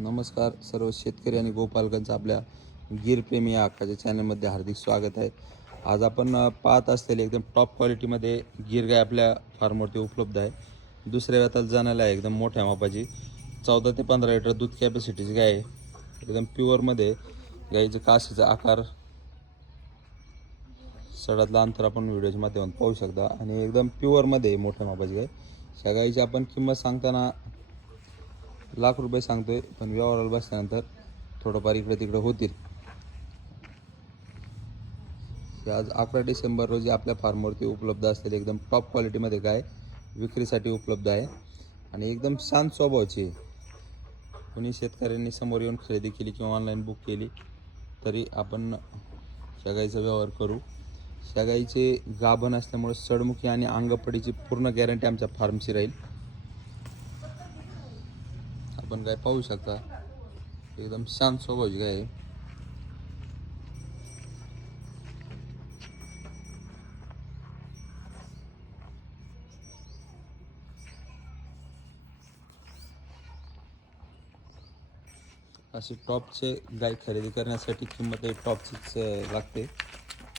नमस्कार सर्व शेतकरी आणि गोपालकांचं आपल्या गिरप्रेमी या हक्काच्या चॅनलमध्ये हार्दिक स्वागत आहे. आज आपण पाहत असलेले एकदम टॉप क्वालिटीमध्ये गिर गाय आपल्या फार्मवरती उपलब्ध आहे. दुसऱ्या वेताला जाण्याला आहे, एकदम मोठ्या मापाची 14 ते 15 लिटर दूध कॅपॅसिटीची गाय आहे. एकदम प्युअरमध्ये गाईचं काशीचा आकार, सडातलं अंतर आपण व्हिडिओच्या माध्यमातून पाहू शकता आणि एकदम प्युअरमध्ये मोठ्या मापाची गाय. ह्या गाईची आपण किंमत सांगताना लाख रुपये सांगतोय, पण व्यवहाराला बसल्यानंतर थोडंफार इकडे तिकडे होतील. आज 11 डिसेंबर रोजी आपल्या फार्मवरती उपलब्ध असलेले एकदम टॉप क्वालिटीमध्ये गाय विक्रीसाठी उपलब्ध आहे आणि एकदम शांत स्वभावाची आहे. कोणी शेतकऱ्यांनी समोर येऊन खरेदी केली किंवा ऑनलाईन बुक केली तरी आपण त्या गाईचा व्यवहार करू. त्या गाईचे गाभण असल्यामुळे सडमुखी आणि अंगपडीची पूर्ण गॅरंटी आमच्या फार्मची राहील. आपण गाय पाहू शकता, एकदम शांत स्वभावाची गाय आहे. अशी टॉपचे गाय खरेदी करण्यासाठी किंमत टॉपचीच लागते.